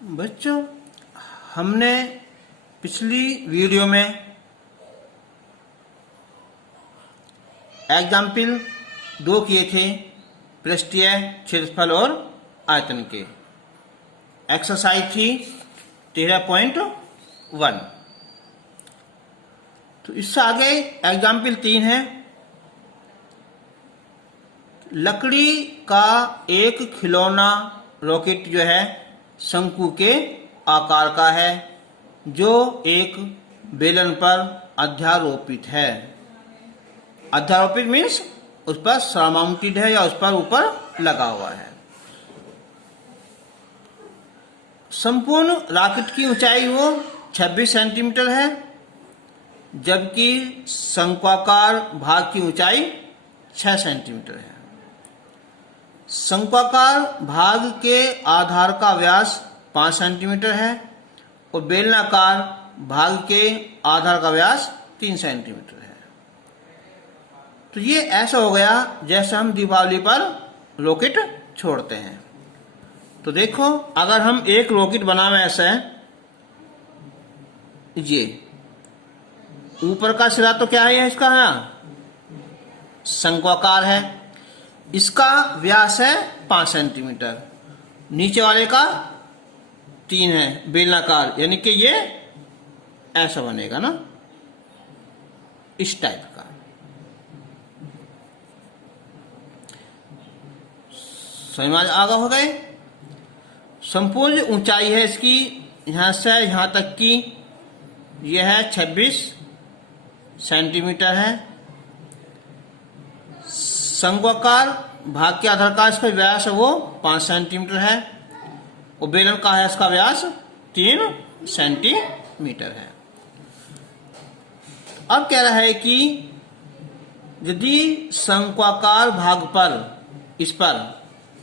बच्चों, हमने पिछली वीडियो में एग्जाम्पल 2 किए थे, पृष्ठीय क्षेत्रफल और आयतन के। एक्सरसाइज थी 13.1। तो इससे आगे एग्जाम्पल 3 है। लकड़ी का एक खिलौना रॉकेट जो है शंकु के आकार का है, जो एक बेलन पर अध्यारोपित है। अध्यारोपित मीन्स उस पर सरमाउंटेड है या उस पर ऊपर लगा हुआ है। संपूर्ण रॉकेट की ऊंचाई वो 26 सेंटीमीटर है, जबकि शंक्वाकार भाग की ऊंचाई 6 सेंटीमीटर है। शंक्वाकार भाग के आधार का व्यास 5 सेंटीमीटर है और बेलनाकार भाग के आधार का व्यास 3 सेंटीमीटर है। तो ये ऐसा हो गया जैसे हम दीपावली पर रॉकेट छोड़ते हैं। तो देखो, अगर हम एक रॉकेट बनावे ऐसे, ये ऊपर का सिरा तो क्या है इसका, शंक्वाकार है। इसका व्यास है 5 सेंटीमीटर, नीचे वाले का 3 है, बेलनाकार, यानी कि ये ऐसा बनेगा ना, इस टाइप का। समझ में आगा हो गए। संपूर्ण ऊंचाई है इसकी यहां से यहां तक की, यह है 26 सेंटीमीटर है। शंक्वाकार भाग के आधार का इसका व्यास है वो 5 सेंटीमीटर है और बेलन का है इसका व्यास 3 सेंटीमीटर है। अब कह रहा है कि यदि शंक्वाकार भाग पर इस पर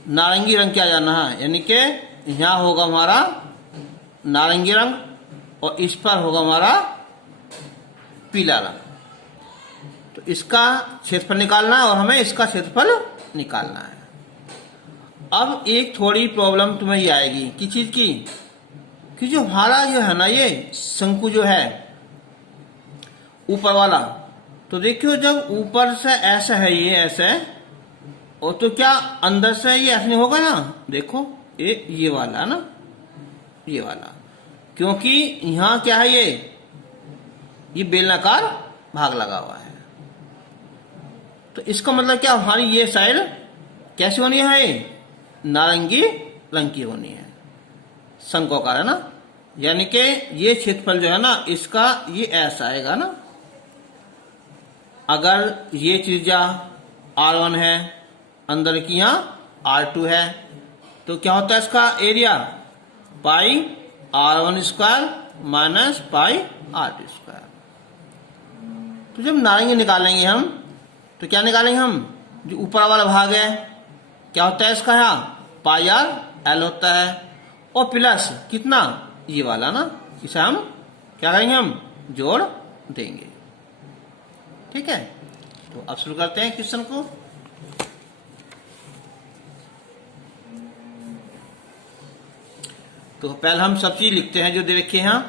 नारंगी रंग किया जाना है, यानी कि यहां होगा हमारा नारंगी रंग और इस पर होगा हमारा पीला रंग। तो इसका क्षेत्रफल निकालना है और हमें इसका क्षेत्रफल निकालना है। अब एक थोड़ी प्रॉब्लम तुम्हें ये आएगी किस चीज की, कि जो हमारा जो है ना, ये शंकु जो है ऊपर वाला, तो देखियो जब ऊपर से ऐसा है, ये ऐसे, और तो क्या अंदर से ये ऐसे नहीं होगा ना। देखो ये वाला ना, ये वाला, क्योंकि यहां क्या है, ये बेलनाकार भाग लगा हुआ है। तो इसका मतलब क्या, हमारी ये साइड कैसी होनी है, नारंगी रंग की होनी है, शंक्वाकार है ना। यानी कि ये क्षेत्रफल जो है ना इसका, ये ऐसा आएगा ना। अगर ये त्रिज्या R1 है, अंदर की यहाँ R2 है, तो क्या होता है इसका एरिया, पाई R1 square minus pi R2 square. तो जब नारंगी निकालेंगे हम, तो क्या निकालेंगे हम, जो ऊपर वाला भाग है क्या होता है इसका, यहाँ पाई R L होता है, और प्लस कितना, ये वाला ना, इसे हम क्या करेंगे, हम जोड़ देंगे। ठीक है। तो अब शुरू करते हैं क्वेश्चन को। तो पहले हम सब चीज लिखते हैं जो दे रखे हैं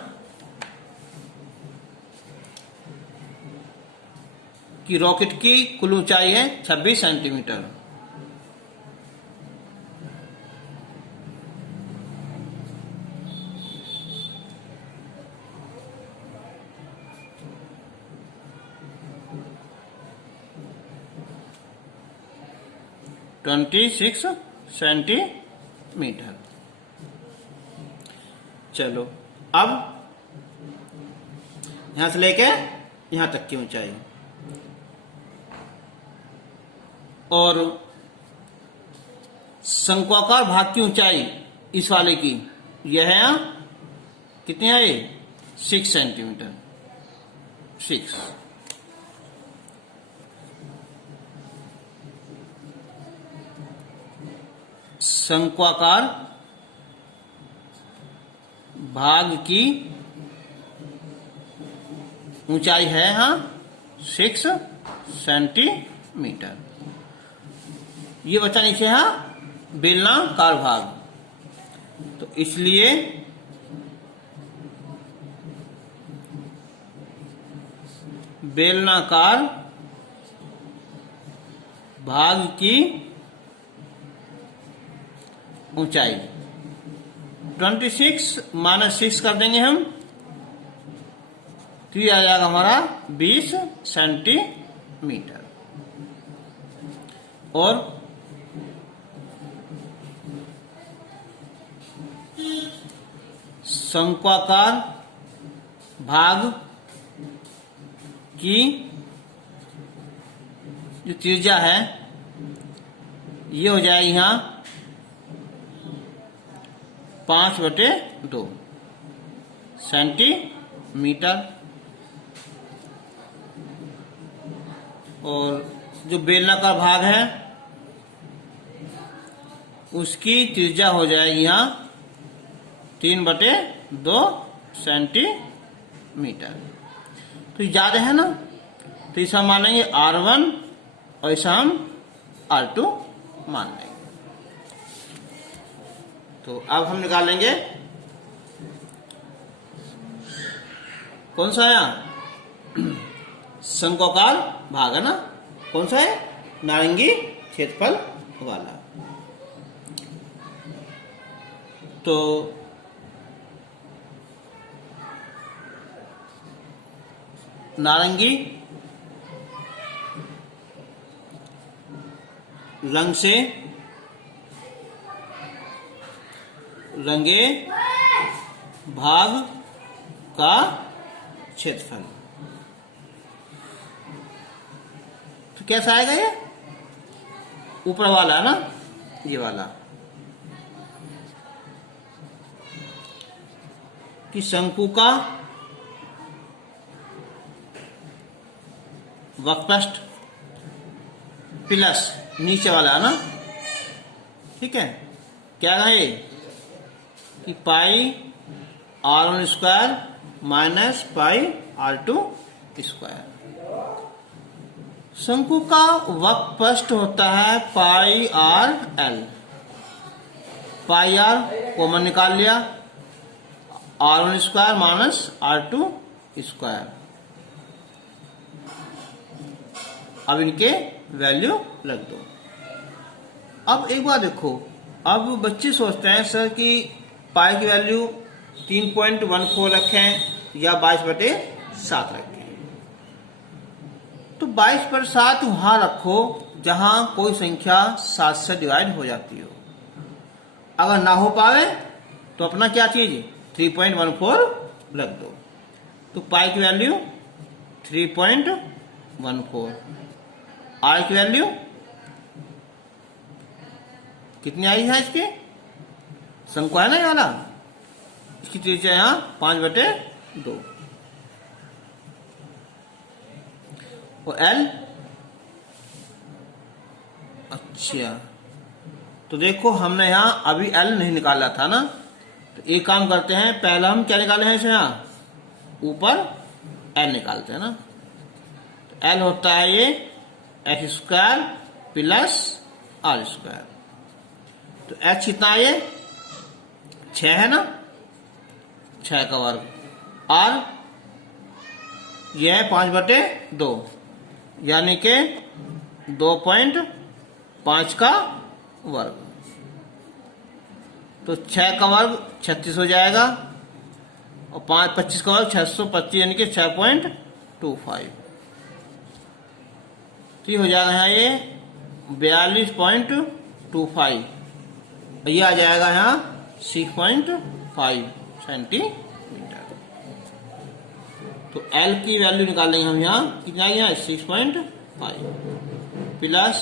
कि रॉकेट की कुल ऊंचाई है 26 सेंटीमीटर। (26 सेंटीमीटर। चलो, अब यहां से लेके यहां तक की ऊंचाई, और शंक्वाकार भाग की ऊंचाई इस वाले की यह है कितनी है, 6 सेंटीमीटर, 6। शंक्वाकार भाग की ऊंचाई है 6 सेंटीमीटर। ये बचा नीचे बेलनाकार भाग, तो इसलिए बेलनाकार भाग की ऊंचाई 26 - 6 कर देंगे हम, तो ये आ जाएगा हमारा 20 सेंटीमीटर। और शंक्वाकार भाग की जो त्रिज्या है ये हो जाएगी यहाँ 5/2 सेंटीमीटर। और जो बेलनाकार भाग है उसकी त्रिज्या हो जाएगी यहाँ 3/2 सेंटीमीटर। तो ज्यादा है ना, तो इसे हम मान लेंगे R1 और इसे हम R2 मान लेंगे। तो अब हम निकालेंगे कौन सा है, शंक्वाकार भाग है ना, कौन सा है, नारंगी क्षेत्रफल वाला। तो नारंगी रंग से रंगे भाग का क्षेत्रफल, तो कैसा आएगा ये, ऊपर वाला ना, ये वाला, कि शंकु का वक्रपृष्ठ प्लस नीचे वाला है ना, ठीक है, क्या है कि पाई R1² माइनस पाई R2²। शंकु का वक्रपृष्ठ होता है पाई RL, पाई R कॉमन निकाल लिया, R1² माइनस R2²। अब इनके वैल्यू रख दो। अब एक बार देखो, अब बच्चे सोचते हैं सर कि पाई की वैल्यू 3.14 रखें या 22/7 रखें। तो 22/7 वहां रखो जहां कोई संख्या 7 से डिवाइड हो जाती हो। अगर ना हो पावे तो अपना क्या चीज 3.14 रख दो। तो पाई की वैल्यू 3.14, आर की वैल्यू कितनी आई है, इसकी शंकु है ना ये वाला, इसकी त्रिज्या यहाँ 5/2। और एल, अच्छा तो देखो हमने यहाँ अभी एल नहीं निकाला था ना, तो एक काम करते हैं, पहला हम क्या निकाले हैं इसे, यहाँ ऊपर एल निकालते हैं ना। तो एल होता है ये x² प्लस R²। तो h कितना है, ये 6 है ना, 6 का वर्ग, r ये है 5/2, यानी के 2.5 का वर्ग। तो 6 का वर्ग 36 हो जाएगा, और 25 का वर्ग 625, यानी कि 6.25। तो हो जाएगा यहाँ ये 42.25, और ये आ जाएगा यहाँ 6.5 सेंटीमीटर। तो L की वैल्यू निकालेंगे हम, यहाँ कितना आ गया 6.5 प्लस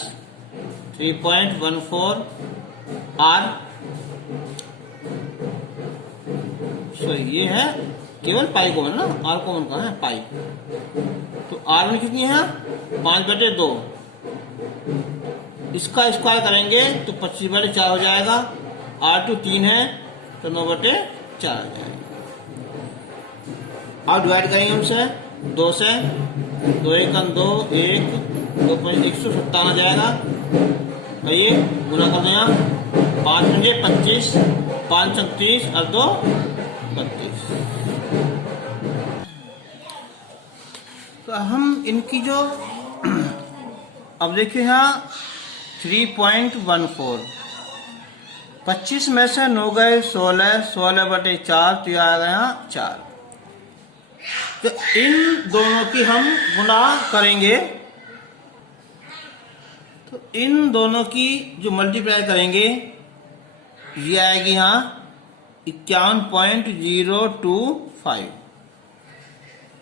3.14 R, सॉरी ये है केवल पाई कॉमन ना, R कॉमन कहाँ है, पाई। तो R1 कितनी है 5/2, इसका स्क्वायर करेंगे तो 25/4 हो जाएगा, R2 3 है तो 9/4 आ जाएगा। अब डिवाइड करेंगे हमसे 2 से, 2 1 2 1 2.157 आ जाएगा। और ये गुना कर दें, 5 25 5 30 और 2 32। तो हम इनकी जो अब देखिए यहाँ 3.14, 25 में से 9 गए 16, 16 बटे 4 तो आ गया 4। तो इन दोनों की हम गुणा करेंगे, तो इन दोनों की जो मल्टीप्लाई करेंगे ये आएगी यहाँ 51.025,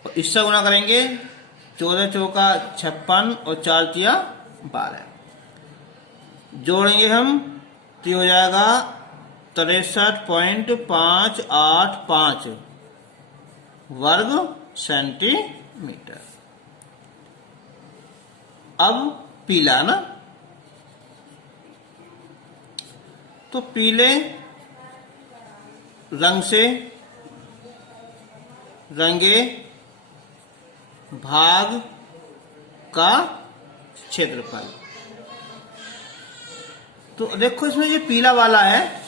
और इससे गुणा करेंगे 14 चौका 56 और 4 तिया 12, जोड़ेंगे हम तो हो जाएगा 63.585 वर्ग सेंटीमीटर। अब पीला ना, तो पीले रंग से रंगे भाग का क्षेत्रफल। तो देखो इसमें ये पीला वाला है,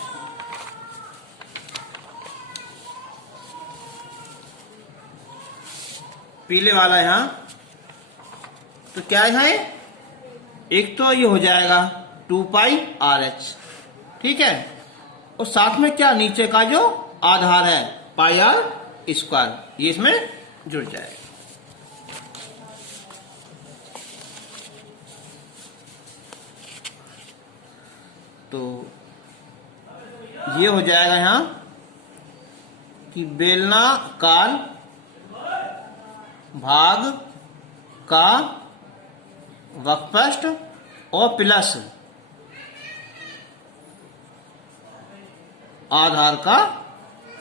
पीले वाला यहां, तो क्या है, एक तो ये हो जाएगा 2πRH, ठीक है, और साथ में क्या नीचे का जो आधार है πr², ये इसमें जुड़ जाएगा। तो ये हो जाएगा यहां कि बेलनाकार भाग का वक्रपृष्ठ और प्लस आधार का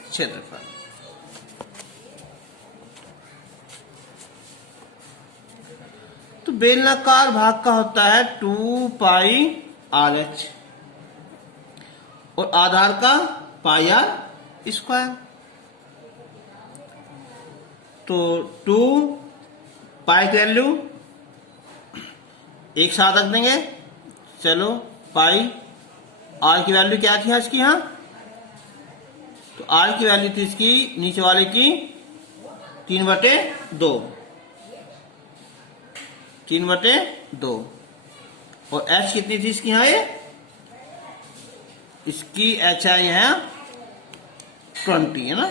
क्षेत्रफल। तो बेलनाकार भाग का होता है 2πRH और आधार का πr²। तो 2 पाई की वैल्यू एक साथ रख देंगे, चलो पाई, आर की वैल्यू क्या थी इसकी यहाँ, तो आर की वैल्यू थी इसकी नीचे वाले की 3/2, 3/2, और एच कितनी थी इसकी यहाँ, ये इसकी एच आई है 20 है ना,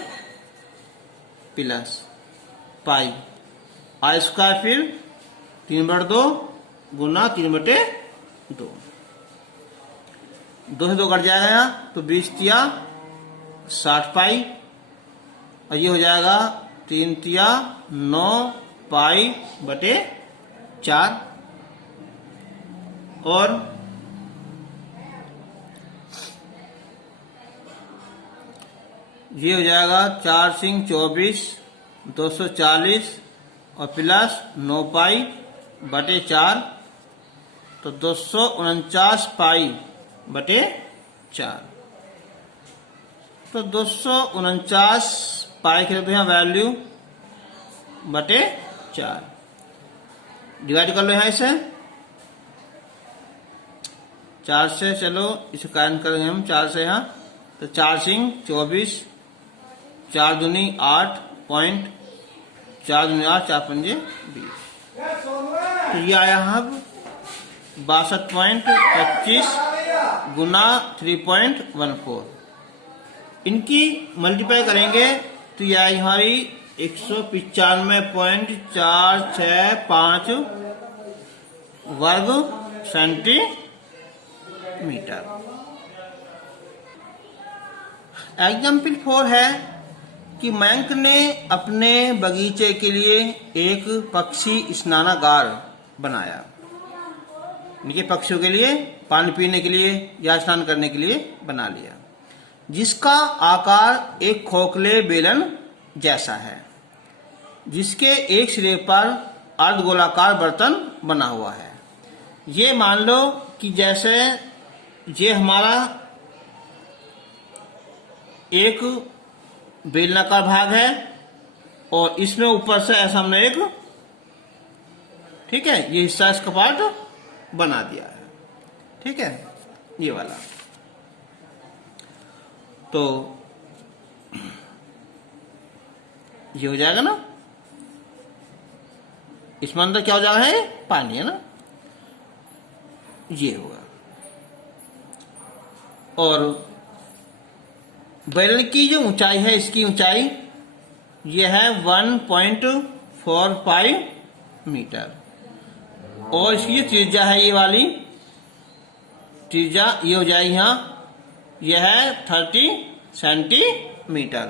प्लस पाई r², फिर 3/2 गुना 3/2, 2 से 2 कट जाएगा यहाँ, तो 20 तिया 60 पाई, और ये हो जाएगा 3 तिया 9 π/4, और ये हो जाएगा 4 सिंह 24, 240 और प्लस 9 π/4, तो 249 π/4। तो 249 पाई के यहाँ वैल्यू बटे 4, डिवाइड कर लो यहाँ इसे 4 से, चलो इसे कायन करेंगे हम 4 से यहाँ, तो 4 सिंह 24, 4 दूनी 8 पॉइंट, 4 दूनी 8, 4 पंजे 20, तो ये आया हम 62.25 गुना 3.14। इनकी मल्टीप्लाई करेंगे तो यह आई हमारी 195.465 वर्ग सेंटीमीटर। एग्जाम्पल 4 है कि मयंक ने अपने बगीचे के लिए एक पक्षी स्नानागार बनाया, इनके पक्षियों के लिए पानी पीने के लिए या स्नान करने के लिए बना लिया, जिसका आकार एक खोखले बेलन जैसा है, जिसके एक सिरे पर अर्धगोलाकार बर्तन बना हुआ है। ये मान लो कि जैसे ये हमारा एक बेलनाकार भाग है और इसमें ऊपर से ऐसा हमने एक, ठीक है, ये हिस्सा इसका पार्ट बना दिया है, ठीक है, ये वाला। तो ये हो जाएगा ना, इसमें अंदर क्या हो जाएगा, है पानी, है ना, ये होगा। और बैरल की जो ऊंचाई है, इसकी ऊंचाई ये है 1.45 मीटर, और इसकी जो त्रिज्या है, ये वाली त्रिज्या ये हो जाएगी यहाँ, यह है 30 सेंटीमीटर।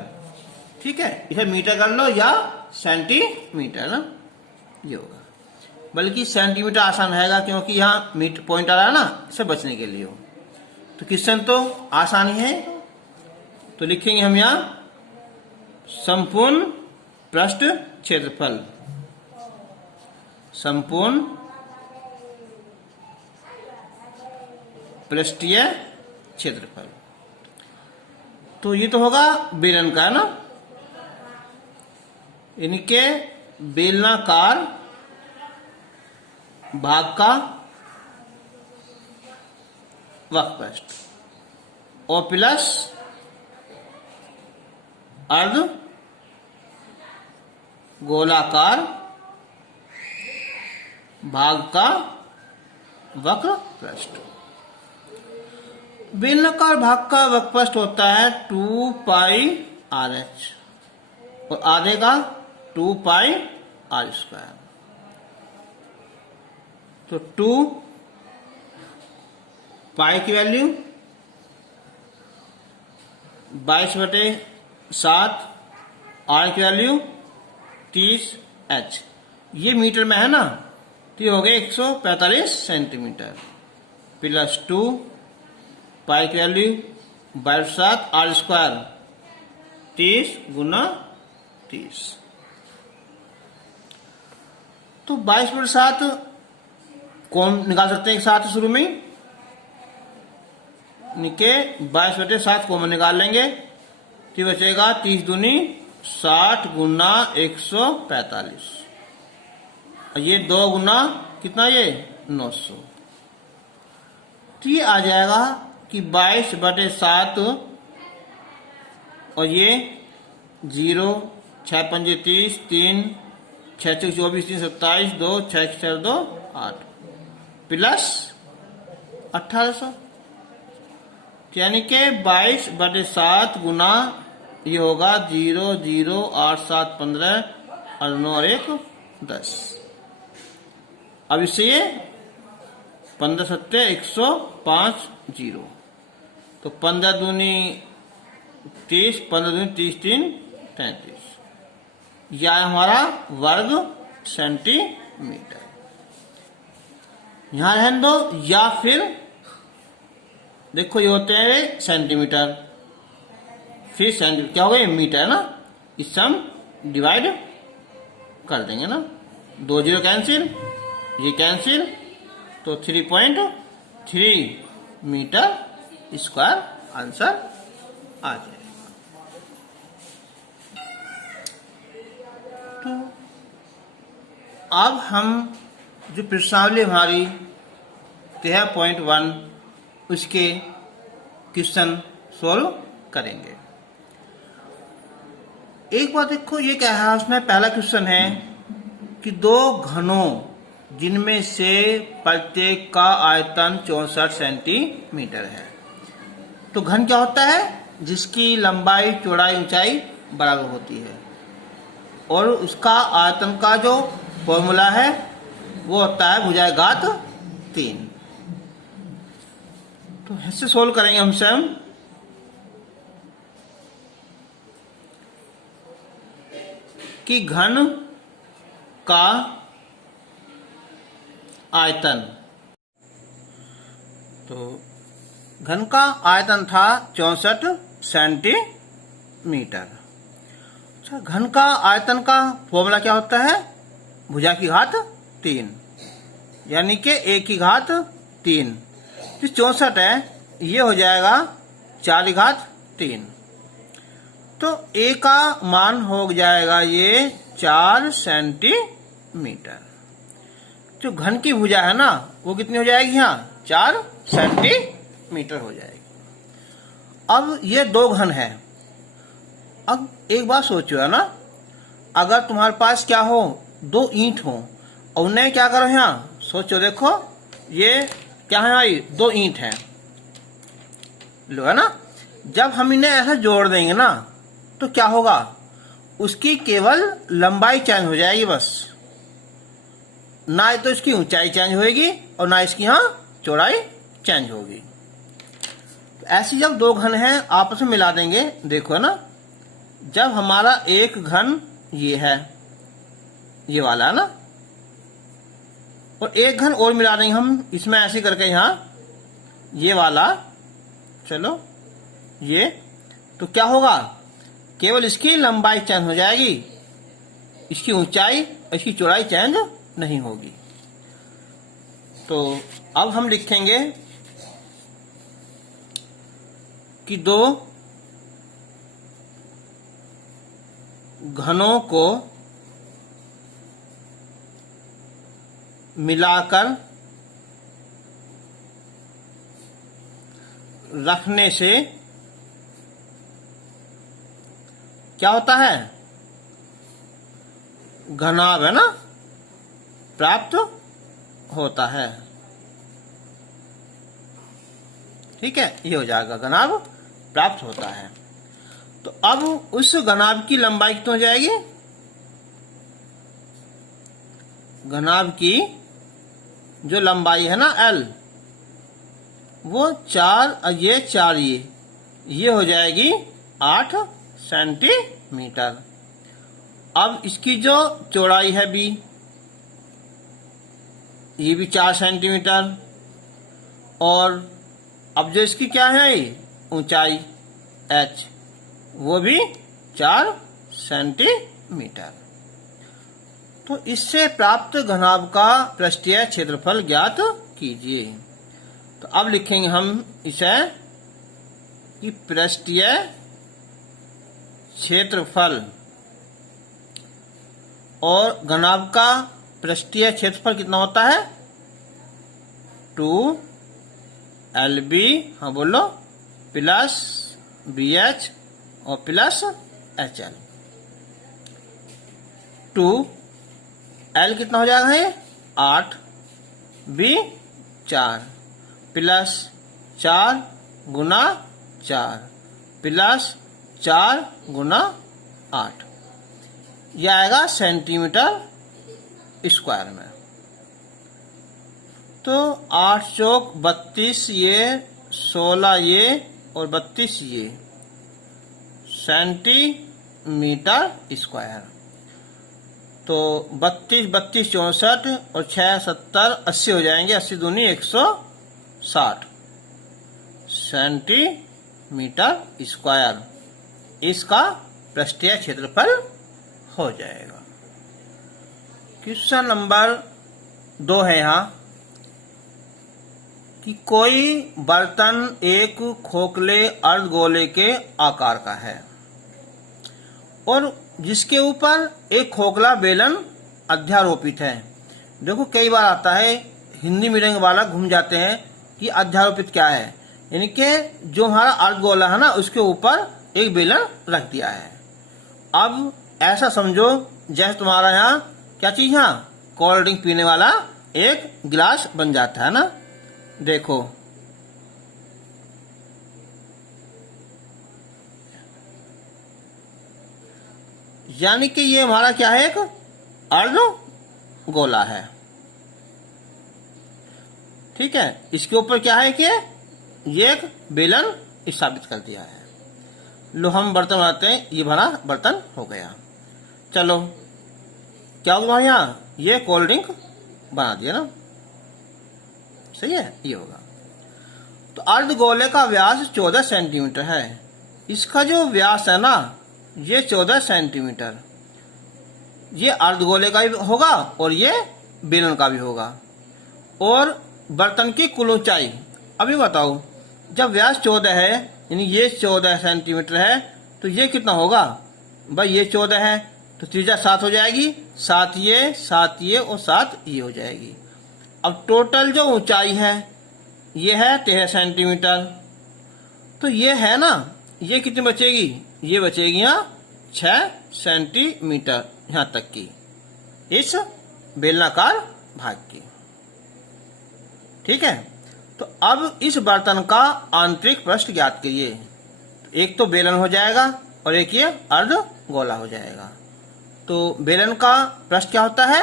ठीक है, इसे मीटर कर लो या सेंटीमीटर ना, ये होगा। बल्कि सेंटीमीटर आसान रहेगा क्योंकि यहाँ मीटर पॉइंट आ रहा है ना, इसे बचने के लिए हो। तो क्वेश्चन तो आसान ही है। तो लिखेंगे हम यहाँ संपूर्ण पृष्ठ क्षेत्रफल, संपूर्ण पृष्ठीय क्षेत्रफल। तो ये तो होगा बेलन का ना, इनके बेलनाकार भाग का वक्रपृष्ठ और प्लस अर्ध गोलाकार भाग का वक्रपृष्ठ। बेलनाकार भाग का वक्रपृष्ठ होता है 2 पाई RH और आधे का 2 पाई R²। तो 2 पाई की वैल्यू 22/7, R की वैल्यू 30H, ये मीटर में है ना, तो ये हो गए 145 सेंटीमीटर, प्लस 2 पाई की वैल्यू 22/7, R², 30 गुना 30। तो 22/7 कौन निकाल सकते हैं एक साथ शुरू में, निके 22/7 कॉमन निकाल लेंगे, तो बचेगा 30 दूनी 60 गुना 145, और ये 2 गुना कितना, ये 900। तो ये आ जाएगा कि 22/7 और ये 0, 6 पंजे 30, 3, 6 चौक 24, 3 27, 2, 6 4 2 8 प्लस 1800, यानी कि 22/7 गुना ये होगा 0, 0, 8, 7, 15 और 9 और 1 10। अब इससे ये 15 7 105 0, तो 15 दूनी 30, 15 दूनी 30, 3 33, यह हमारा वर्ग सेंटीमीटर। यहां रहने दो, या फिर देखो ये होते हैं सेंटीमीटर, फिर सेंटीमीटर क्या हो गया, मीटर है ना, इससे हम डिवाइड कर देंगे ना, 2 0 कैंसिल, ये कैंसिल, तो 3.3 मीटर स्क्वायर आंसर आ जाएगा। तो अब हम जो प्रश्नावली हमारी 13.1 उसके क्वेश्चन सोल्व करेंगे। एक बात देखो, ये क्या है, उसमें पहला क्वेश्चन है कि 2 घनों जिनमें से प्रत्येक का आयतन 64 सेंटीमीटर है। तो घन क्या होता है, जिसकी लंबाई चौड़ाई ऊंचाई बराबर होती है, और उसका आयतन का जो फॉर्मूला है वो होता है भुजा घात 3। तो ऐसे सोल्व करेंगे हम स्वयं। कि घन का आयतन, तो घन का आयतन था 64 सेंटीमीटर। अच्छा, घन का आयतन का फॉर्मूला क्या होता है, भुजा की घात 3, यानी कि a की घात 3। जो 64 है ये हो जाएगा 4 की घात 3, तो a का मान हो जाएगा ये 4 सेंटीमीटर। जो घन की भुजा है ना वो कितनी हो जाएगी, यहाँ 4 सेंटीमीटर हो जाएगी। अब ये दो घन है। अब एक बात सोचो है ना, अगर तुम्हारे पास क्या हो, दो ईंट हो और उन्हें क्या करो, यहाँ सोचो, देखो ये क्या है भाई, दो ईंट है, लो है ना। जब हम इन्हें ऐसा जोड़ देंगे ना तो क्या होगा, उसकी केवल लंबाई चेंज हो जाएगी बस, ना तो इसकी ऊंचाई चेंज होगी और ना इसकी यहाँ चौड़ाई चेंज होगी। तो ऐसी जब दो घन हैं आपस में मिला देंगे, देखो ना, जब हमारा एक घन ये है, ये वाला है ना, और एक घन और मिला देंगे हम इसमें ऐसे करके, यहाँ ये वाला, चलो ये, तो क्या होगा, केवल इसकी लंबाई चेंज हो जाएगी, इसकी ऊंचाई, इसकी चौड़ाई चेंज नहीं होगी। तो अब हम लिखेंगे कि दो घनों को मिलाकर रखने से क्या होता है, घनाभ है ना प्राप्त होता है। ठीक है, ये हो जाएगा, घनाभ प्राप्त होता है। तो अब उस घनाभ की लंबाई कितनी हो जाएगी, घनाभ की जो लंबाई है ना L, वो 4, ये 4, ये हो जाएगी 8 सेंटीमीटर। अब इसकी जो चौड़ाई है B, ये भी 4 सेंटीमीटर, और अब जो इसकी क्या है ऊंचाई H, वो भी 4 सेंटीमीटर। तो इससे प्राप्त घनाभ का पृष्ठीय क्षेत्रफल ज्ञात कीजिए। तो अब लिखेंगे हम इसे कि पृष्ठीय क्षेत्रफल, और घनाभ का पृष्ठीय क्षेत्रफल कितना होता है, 2LB, हाँ बोलो, प्लस BH और प्लस HL। 2L कितना हो जाएगा, है 8, B 4, प्लस 4 गुना 4 प्लस 4 गुना 8, यह आएगा सेंटीमीटर स्क्वायर में। तो 8 चौक 32, ये 16, ये और 32, ये सेंटीमीटर स्क्वायर। तो 32, 32, 64 और 6, 70, 80 हो जाएंगे, 80 दूनी 160 सेंटीमीटर स्क्वायर इसका पृष्ठीय क्षेत्रफल हो जाएगा। क्वेश्चन नंबर 2 है यहाँ कि कोई बर्तन एक खोखले अर्धगोले के आकार का है और जिसके ऊपर एक खोखला बेलन अध्यारोपित है। देखो कई बार आता है, हिंदी मीडियम वाला घूम जाते हैं कि अध्यारोपित क्या है, यानी कि जो हमारा अर्धगोला है ना उसके ऊपर एक बेलन रख दिया है। अब ऐसा समझो जैसे तुम्हारा यहाँ क्या चीज, यहाँ कोल्ड ड्रिंक पीने वाला एक गिलास बन जाता है ना। देखो यानी कि ये हमारा क्या है, एक अर्धगोला है। ठीक है, इसके ऊपर क्या है कि ये एक बेलन स्थापित कर दिया है। लो हम बर्तन बनाते हैं, ये भरा बर्तन हो गया। चलो क्या होगा यहाँ, ये कोल्ड ड्रिंक बना दिया ना, सही है, ये होगा। तो अर्धगोले का व्यास 14 सेंटीमीटर है। इसका जो व्यास है ना ये 14 सेंटीमीटर, ये अर्धगोले का भी होगा और ये बेलन का भी होगा। और बर्तन की कुल ऊंचाई, अभी बताओ, जब व्यास 14 है यानी ये 14 सेंटीमीटर है तो ये कितना होगा भाई, ये 14 है तो त्रिज्या 7 हो जाएगी, 7 ये 7 ये और 7 ये हो जाएगी। अब टोटल जो ऊंचाई है ये है 13 सेंटीमीटर। तो ये है ना, ये कितनी बचेगी, ये बचेगी यहाँ 6 सेंटीमीटर यहाँ तक की इस बेलनाकार भाग की। ठीक है, तो अब इस बर्तन का आंतरिक पृष्ठ ज्ञात कीजिए। एक तो बेलन हो जाएगा और एक ये अर्ध गोला हो जाएगा। तो बेलन का पृष्ठ क्या होता है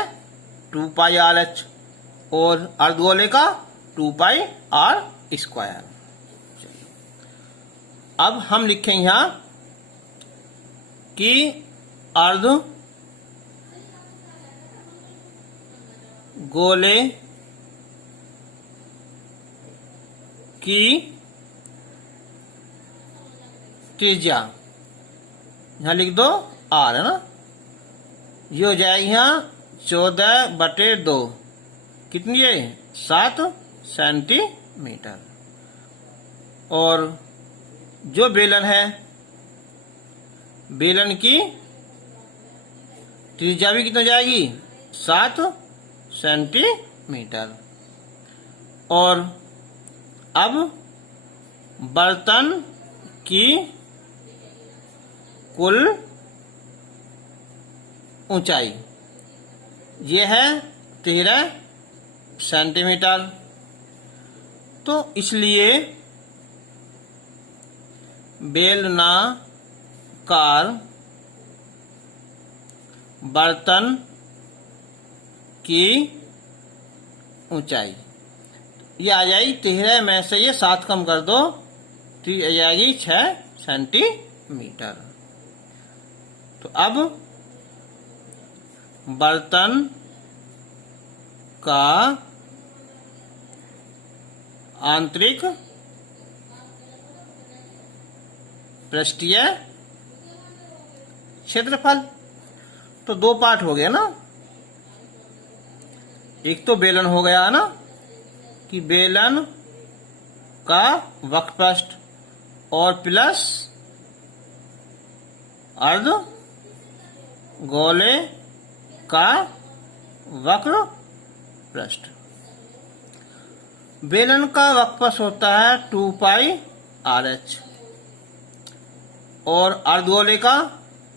2 पाई आर एच और अर्धगोले का 2 पाई आर स्क्वायर। अब हम लिखेंगे यहां कि अर्ध गोले की त्रिज्या, यहां लिख दो आर, है ना, ये हो जाएगी यहाँ 14/2, कितनी है 7 सेंटीमीटर। और जो बेलन है, बेलन की त्रिज्या भी कितना जाएगी 7 सेंटीमीटर। और अब बर्तन की कुल ऊंचाई ये है 13 सेंटीमीटर। तो इसलिए बेलनाकार बर्तन की ऊंचाई ये आ जाएगी 13 में से ये 7 कम कर दो तो ये आ जाएगी 6 सेंटीमीटर। तो अब बर्तन का आंतरिक पृष्ठीय क्षेत्रफल, तो 2 पार्ट हो गया ना। एक तो बेलन हो गया ना कि बेलन का वक्रपृष्ठ और प्लस अर्ध गोले का वक्र पृष्ठ। बेलन का वक्रपृष्ठ होता है 2 पाई आर एच और अर्धगोले का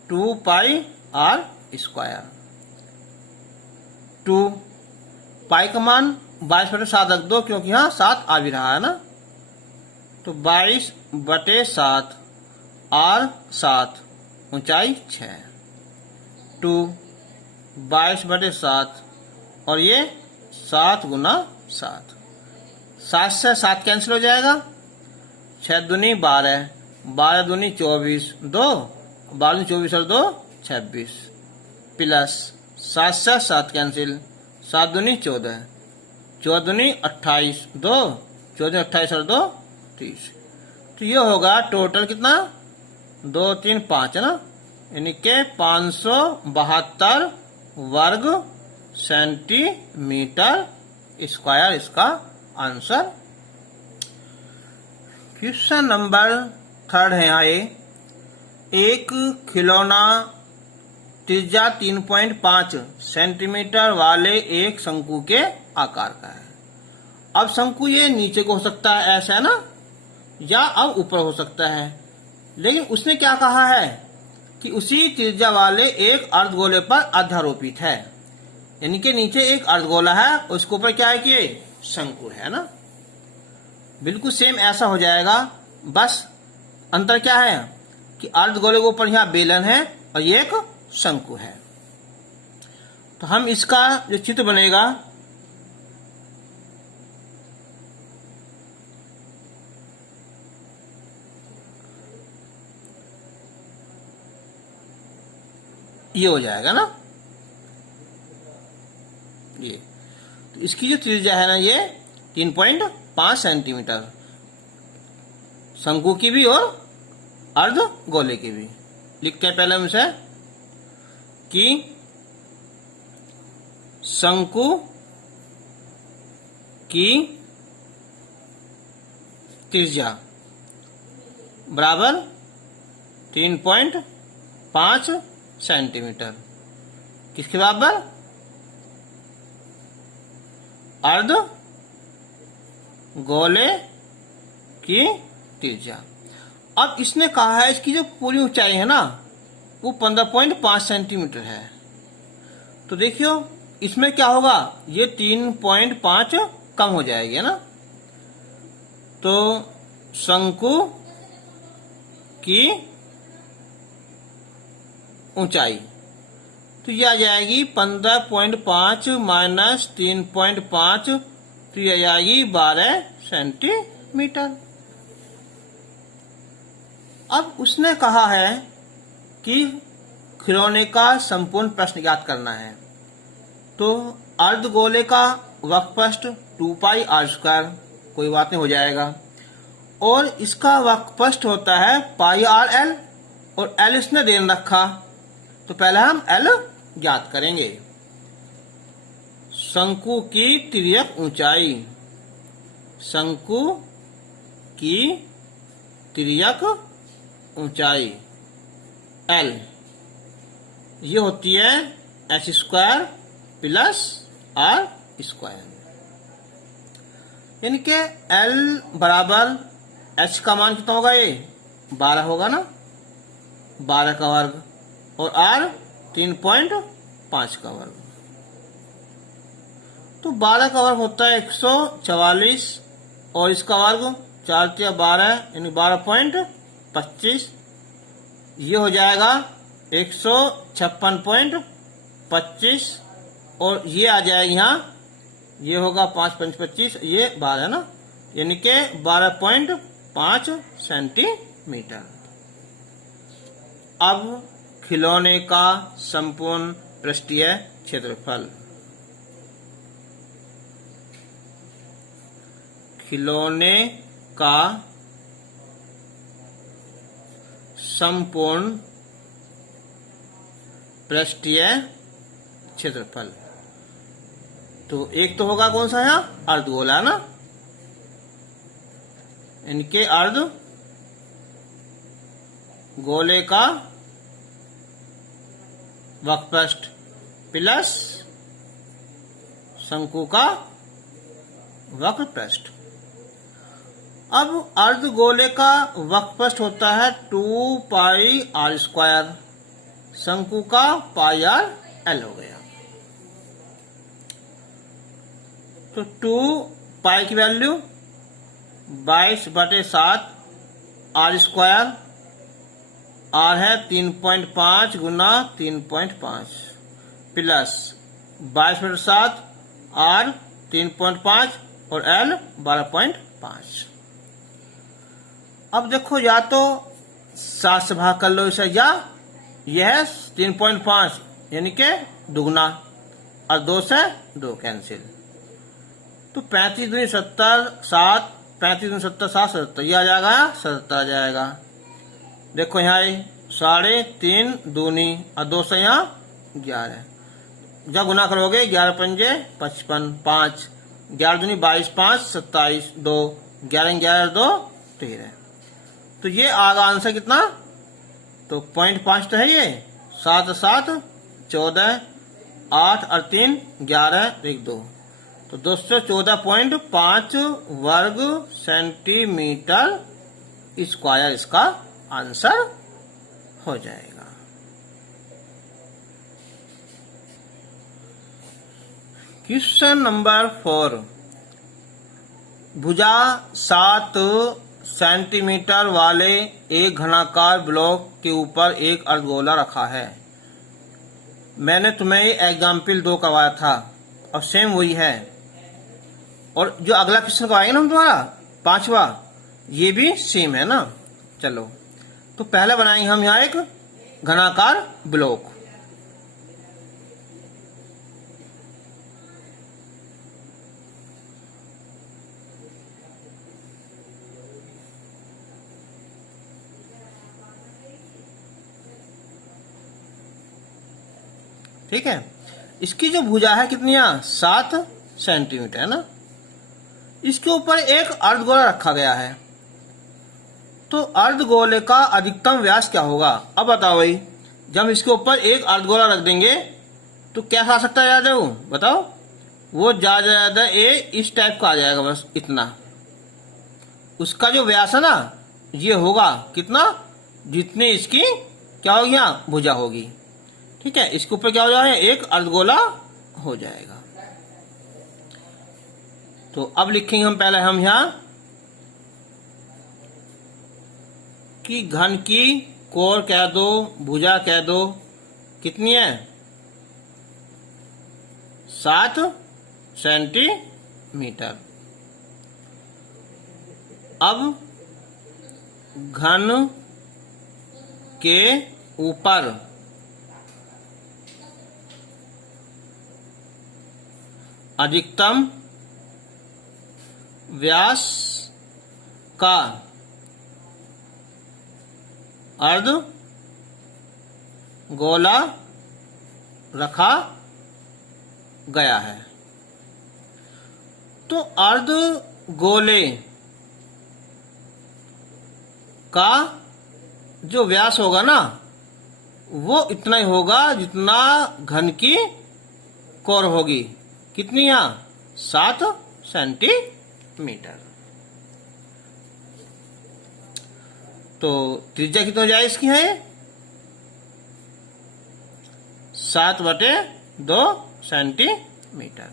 2 पाई आर स्क्वायर। 2 पाई का मान 22/7 रख दो क्योंकि यहाँ 7 आ भी रहा है ना। तो 22/7 आर 7 ऊंचाई 6, 2 22/7 और ये 7 गुना 7, 7 से 7 कैंसिल हो जाएगा, 6 दूनी 12, 12 दूनी 24, 2 12 24 और 2 26 प्लस 7 से 7 कैंसिल, 7 दूनी 14, 14 दूनी 28, 2 14 28 और 2 30। तो ये होगा टोटल कितना 2 3 5 है ना, यानी के 572 वर्ग सेंटीमीटर स्क्वायर इसका आंसर। क्वेश्चन नंबर 3 है यहाँ एक खिलौना त्रिज्या 3.5 सेंटीमीटर वाले एक शंकु के आकार का है। अब शंकु ये नीचे को हो सकता है ऐसा है ना, या अब ऊपर हो सकता है, लेकिन उसने क्या कहा है कि उसी त्रिज्या वाले एक अर्धगोले पर अध्यारोपित है, यानी कि नीचे एक अर्धगोला है उसके ऊपर क्या है कि शंकु है ना। बिल्कुल सेम ऐसा हो जाएगा, बस अंतर क्या है कि अर्धगोले के ऊपर यहाँ बेलन है और ये एक शंकु है। तो हम इसका जो चित्र बनेगा ये हो जाएगा ना, ये तो इसकी जो त्रिज्या है ना ये 3.5 सेंटीमीटर शंकु की भी और अर्ध गोले की भी। लिखते हैं पहले हमसे कि शंकु की त्रिज्या बराबर 3.5 सेंटीमीटर, किसके बराबर अर्ध गोले की त्रिज्या। अब इसने कहा है इसकी जो पूरी ऊंचाई है ना वो 15.5 सेंटीमीटर है। तो देखियो इसमें क्या होगा, ये 3.5 कम हो जाएगी, है ना। तो शंकु की ऊंचाई तो ये आ जाएगी 15.5 माइनस 3.5, तो ये आ जाएगी 12 सेंटीमीटर। अब उसने कहा है कि खिलौने का संपूर्ण प्रश्न ज्ञात करना है। तो अर्धगोले का वक्रपृष्ठ 2πr², कोई बात नहीं, हो जाएगा। और इसका वक्रपृष्ठ होता है πrl, और l इसने दे रखा, तो पहले हम l ज्ञात करेंगे। शंकु की तिर्यक ऊंचाई, शंकु की तिर्यक ऊंचाई l ये होती है h² प्लस r², यानी कि l बराबर h का मान कितना होगा, ये 12 होगा ना, 12 का वर्ग, और r 3.5 का वर्ग। तो 12 का वर्ग होता है 144, और इसका वर्ग 4 × 12 यानी 12.25, ये हो जाएगा 156.25, और ये आ जाएगा यहाँ, ये होगा 5 × 5 = 25, ये 12 है ना, यानी कि 12.5 सेंटीमीटर। अब खिलौने का संपूर्ण पृष्ठीय क्षेत्रफल, खिलौने का संपूर्ण पृष्ठीय क्षेत्रफल, तो एक तो होगा कौन सा है, अर्धगोला ना, इनके अर्ध गोले का वक्रपृष्ठ प्लस शंकु का वक्रपृष्ठ। अब अर्धगोले का वक्रपृष्ठ होता है 2πr², शंकु का πrl हो गया। तो 2π की वैल्यू 22/7 r², r है 3.5 गुना 3.5 प्लस 22/7 r 3.5 और l 12.5। अब देखो या तो 7 से भाग कर लो इसे, या यह 3.5 यानी के दुगना, और 2 से 2 कैंसिल, तो 35 दूनी 70, 7 35 दूनी 70, 7 77, ये आ जाएगा 77 आ जाएगा। देखो यहाँ 3.5 दूनी और 2 से यहाँ 11, जब गुना करोगे 11 × 5 = 55, 5 11 दूनी 22, 5 27, 2 11 11 2 13, तो ये आगा आंसर कितना, तो 0.5 तो है ये, 7 7 14, 8 और 3 11 1 2, तो 214.5 वर्ग सेंटीमीटर स्क्वायर इसका आंसर हो जाएगा। क्वेश्चन नंबर 4, भुजा 7 सेंटीमीटर वाले एक घनाकार ब्लॉक के ऊपर एक अर्धगोला रखा है। मैंने तुम्हें एग्जाम्पल 2 करवाया था और सेम वही है, और जो अगला क्वेश्चन करवाएंगे ना हम तुम्हारा 5वां, ये भी सेम है ना। चलो तो पहले बनाएंगे हम यहाँ एक घनाकार ब्लॉक। ठीक है, इसकी जो भुजा है कितनी है, 7 सेंटीमीटर है ना। इसके ऊपर एक अर्धगोला रखा गया है, तो अर्धगोले का अधिकतम व्यास क्या होगा। अब बताओ भाई, जब इसके ऊपर एक अर्धगोला रख देंगे तो क्या आ सकता है ज्यादा, वो बताओ, वो ज्यादा ए इस टाइप का आ जाएगा, बस इतना। उसका जो व्यास है ना ये होगा कितना, जितनी इसकी क्या होगी, यहाँ भुजा होगी। ठीक है, इसके ऊपर क्या हो जाएगा, एक अर्धगोला हो जाएगा। तो अब लिखेंगे हम पहले हम यहाँ कि घन की कोर कह दो, भुजा कह दो, कितनी है 7 सेंटीमीटर। अब घन के ऊपर अधिकतम व्यास का अर्ध गोला रखा गया है। तो अर्ध गोले का जो व्यास होगा ना, वो इतना ही होगा जितना घन की कोर होगी। कितनी, यहाँ 7 सेंटीमीटर। तो त्रिज्या कितनी हो जाए इसकी है 7/2 सेंटीमीटर।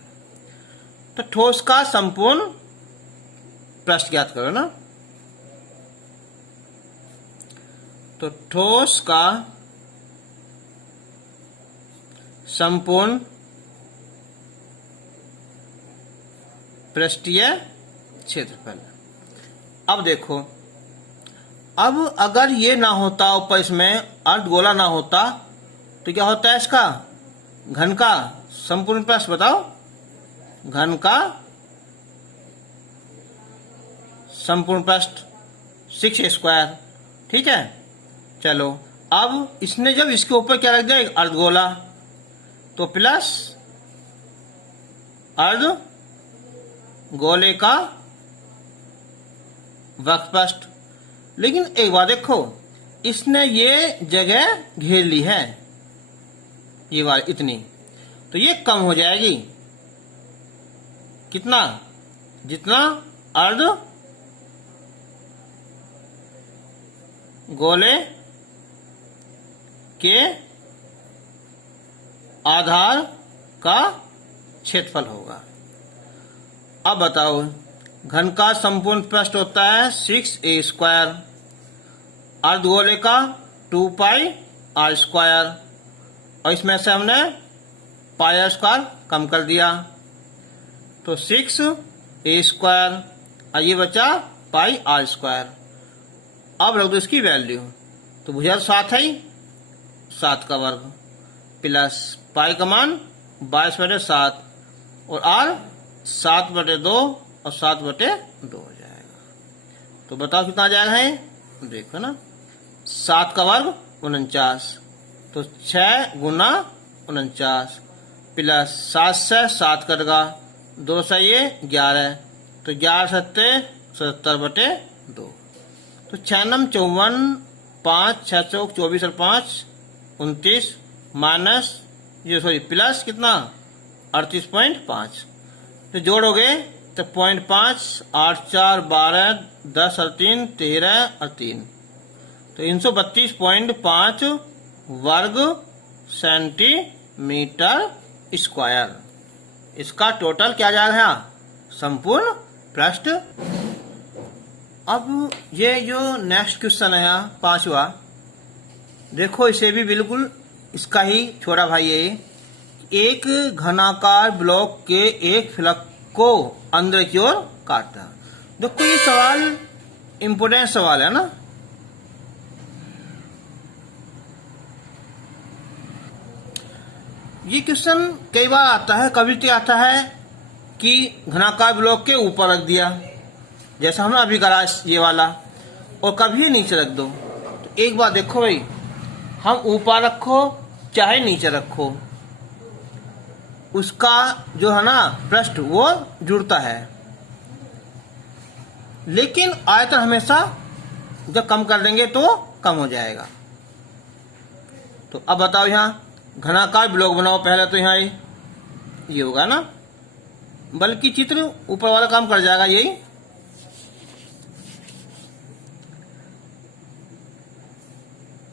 तो ठोस का संपूर्ण पृष्ठ ज्ञात करो ना। तो ठोस का संपूर्ण पृष्ठीय क्षेत्रफल। अब देखो, अब अगर ये ना होता ऊपर इसमें अर्धगोला ना होता तो क्या होता है इसका घन का संपूर्ण पृष्ठ, बताओ। घन का संपूर्ण पृष्ठ 6 स्क्वायर। ठीक है, चलो अब इसने जब इसके ऊपर क्या रख दिया, एक अर्धगोला, तो प्लस अर्ध गोले का वक्रपृष्ठ। लेकिन एक बात देखो, इसने ये जगह घेर ली है, ये बात इतनी, तो ये कम हो जाएगी। कितना, जितना अर्ध गोले के आधार का क्षेत्रफल होगा। अब बताओ, घन का संपूर्ण पृष्ठ होता है 6a स्क्वायर, अर्धगोले का 2πr स्क्वायर, और इसमें से हमने पाई स्क्वायर कम कर दिया, तो 6a स्क्वायर, और ये बचा πr स्क्वायर। अब रख दो इसकी वैल्यू, तो भुजा 7 है, 7 का वर्ग प्लस पाई का मान 22/7 और r 7/2 और 7/2 हो जाएगा। तो बताओ कितना आ जाएगा है, देखो ना, 7 का वर्ग 49, तो 6 गुना 49 प्लस 7 से 7 कटेगा, 2 से ये 11, तो 11 सत्ते 77/2। तो 6 नम 54, 5 6 चौक 24 और 5 29 माइनस ये सॉरी प्लस कितना 38.5। तो जोड़ोगे तो 0.5 8 4 12 10 और 3 13 और 3, तो 332.5 वर्ग सेंटीमीटर स्क्वायर। इसका टोटल क्या जा रहा है, संपूर्ण पृष्ठ। अब ये जो नेक्स्ट क्वेश्चन है 5वां, देखो इसे भी बिल्कुल इसका ही छोटा भाई है। एक घनाकार ब्लॉक के एक फ्लक को अंदर की ओर काटता। देखो ये सवाल इंपोर्टेंट सवाल है ना। ये क्वेश्चन कई बार आता है, कभी तो आता है कि घनाकार ब्लॉक के ऊपर रख दिया, जैसा हमने अभी करा ये वाला, और कभी नीचे रख दो। तो एक बार देखो भाई, हम ऊपर रखो चाहे नीचे रखो, उसका जो है ना पृष्ठ वो जुड़ता है, लेकिन आयतन हमेशा जब कम कर देंगे तो कम हो जाएगा। तो अब बताओ, यहाँ घनाकार ब्लॉक बनाओ पहले, तो यहाँ ये होगा ना, बल्कि चित्र ऊपर वाला काम कर जाएगा यही।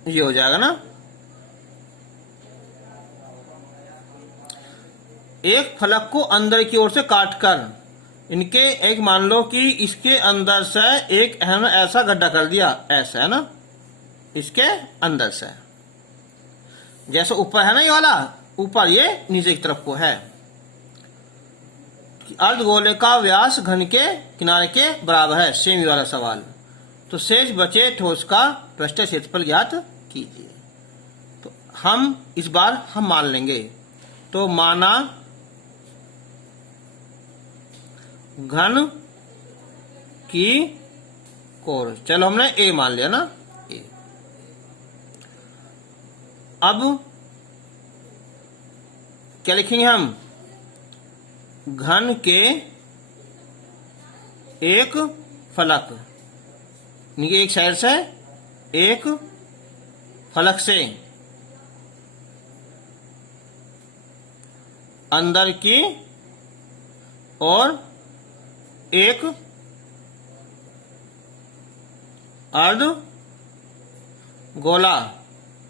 ये हो जाएगा ना। एक फलक को अंदर की ओर से काटकर इनके एक मान लो कि इसके अंदर से एक हमने ऐसा गड्ढा कर दिया, ऐसा है ना, इसके अंदर से जैसे ऊपर है ना ये वाला, ऊपर ये नीचे की तरफ को है। अर्धगोले का व्यास घन के किनारे के बराबर है, सेम वाला सवाल। तो शेष बचे ठोस का पृष्ठ क्षेत्रफल ज्ञात कीजिए। तो हम इस बार हम मान लेंगे। तो माना घन की कोर, चलो हमने ए मान लिया ना, ए। अब क्या लिखेंगे हम, घन के एक फलक, एक साइड से एक फलक से अंदर की और एक अर्ध गोलाकार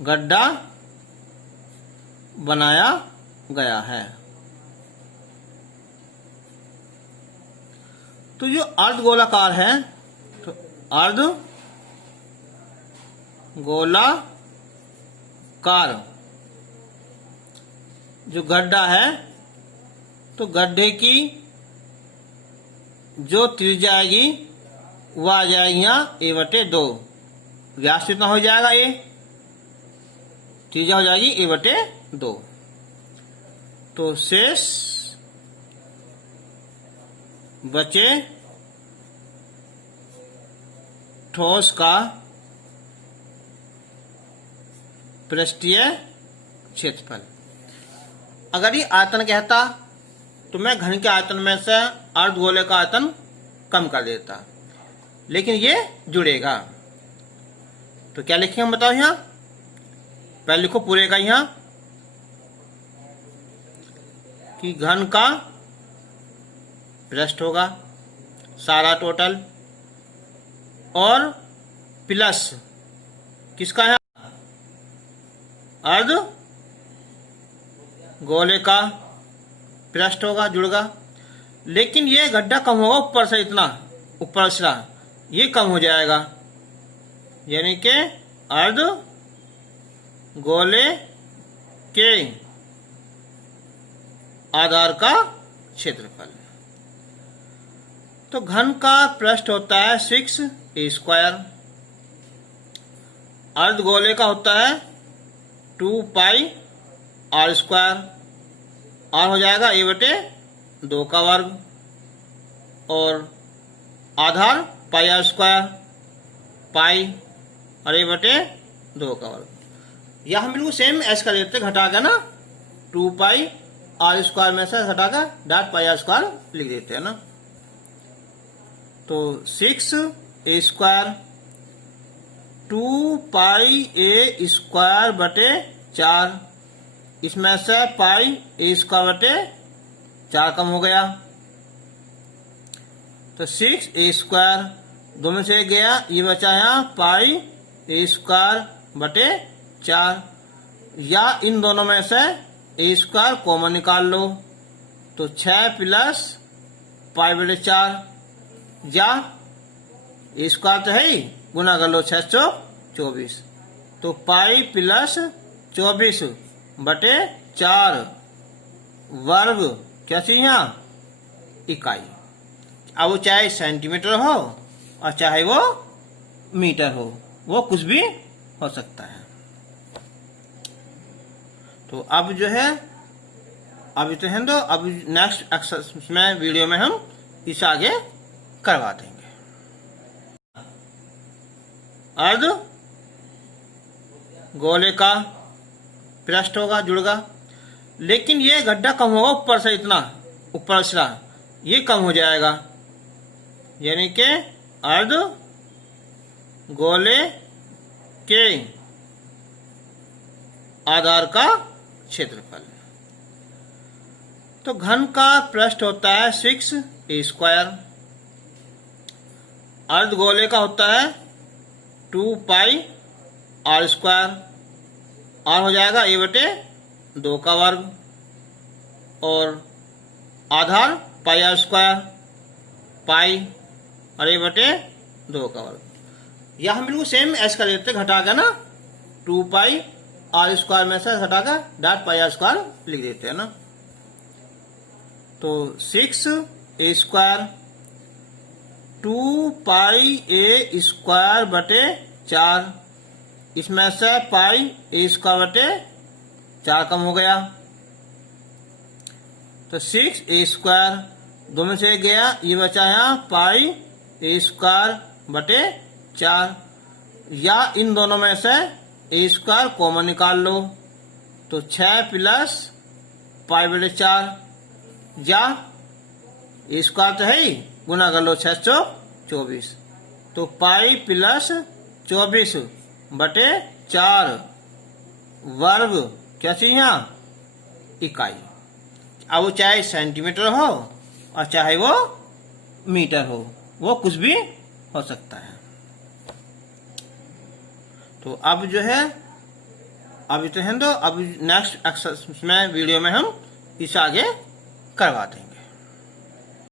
गड्ढा बनाया गया है। तो जो अर्ध गोलाकार है, तो अर्ध गोलाकार जो गड्ढा है, तो गड्ढे की जो त्रिज्या आएगी वह आ जाएगी यहाँ a/2। व्यास कितना हो जाएगा, ये त्रिज्या हो जाएगी a/2। तो शेष बचे ठोस का पृष्ठीय क्षेत्रफल। अगर ये आयतन कहता तो मैं घन के आयतन में से अर्धगोले का आयतन कम कर देता, लेकिन ये जुड़ेगा। तो क्या लिखेंगे हम बताओ, यहाँ पहले लिखो पूरे का यहाँ कि घन का पृष्ठ होगा सारा टोटल, और प्लस किसका है, अर्ध गोले का पृष्ठ होगा, जुड़गा। लेकिन ये गड्ढा कम होगा ऊपर से, इतना ऊपर से ये कम हो जाएगा, यानी कि अर्ध गोले के आधार का क्षेत्रफल। तो घन का पृष्ठ होता है 6a², अर्धगोले का होता है 2πr², और हो जाएगा a/2 का वर्ग, और आधार πr², पाई और a/2 का वर्ग। यह हम बिल्कुल सेम ऐसे कर देते, घटा कर ना 2πr² में से घटाकर .πr² लिख देते हैं ना। तो 6a², 2πa²/4, इसमें से πa²/4 कम हो गया, तो 6a², दो में से गया, ये बचा यहाँ πa²/4, या इन दोनों में से a² कॉमन निकाल लो, तो 6 + π/4, या a² तो है ही, गुना कर लो 6 × 24, तो पाई + 24/4 वर्ग क्या चाहिए यहाँ, इकाई। अब वो चाहे सेंटीमीटर हो और चाहे वो मीटर हो, वो कुछ भी हो सकता है। तो अब जो है, अभी तो है, तो अब नेक्स्ट एक्सरसाइज में वीडियो में हम इसे आगे करवा देंगे। अर्ध गोले का पृष्ठ होगा, जुड़गा, लेकिन ये गड्ढा कम होगा ऊपर से, इतना ऊपर से ये कम हो जाएगा, यानी कि अर्ध गोले के आधार का क्षेत्रफल। तो घन का पृष्ठ होता है 6a², अर्धगोले का होता है 2 पाई आर स्क्वायर, आर हो जाएगा a बटे 2 का वर्ग, और आधार पाई आर स्क्वायर, पाई और a बटे 2 का वर्ग। या हम बिल्कुल सेम ऐसे कर देते घटा कर ना, 2 पाई आर स्क्वायर में से घटाकर डॉट पाई आर स्क्वायर लिख देते हैं ना। तो 6 a square 2 pi a square बटे 4, इसमें से पाई a स्क्वायर बटे 4 कम हो गया, तो 6 a स्क्वायर, दो में से गया, ये बचा यहाँ पाई a स्क्वायर बटे 4, या इन दोनों में से a स्क्वायर कॉमन निकाल लो, तो 6 प्लस पाई बटे 4, या a स्क्वायर तो है ही, गुना कर लो 624, तो पाई प्लस 24 बटे 4 वर्ग, क्या चाहिए यहाँ, इकाई। अब वो चाहे सेंटीमीटर हो और चाहे वो मीटर हो, वो कुछ भी हो सकता है। तो अब जो है, अब तो है, तो अब नेक्स्ट एक्सरसाइज में वीडियो में हम इसे आगे करवाते हैं।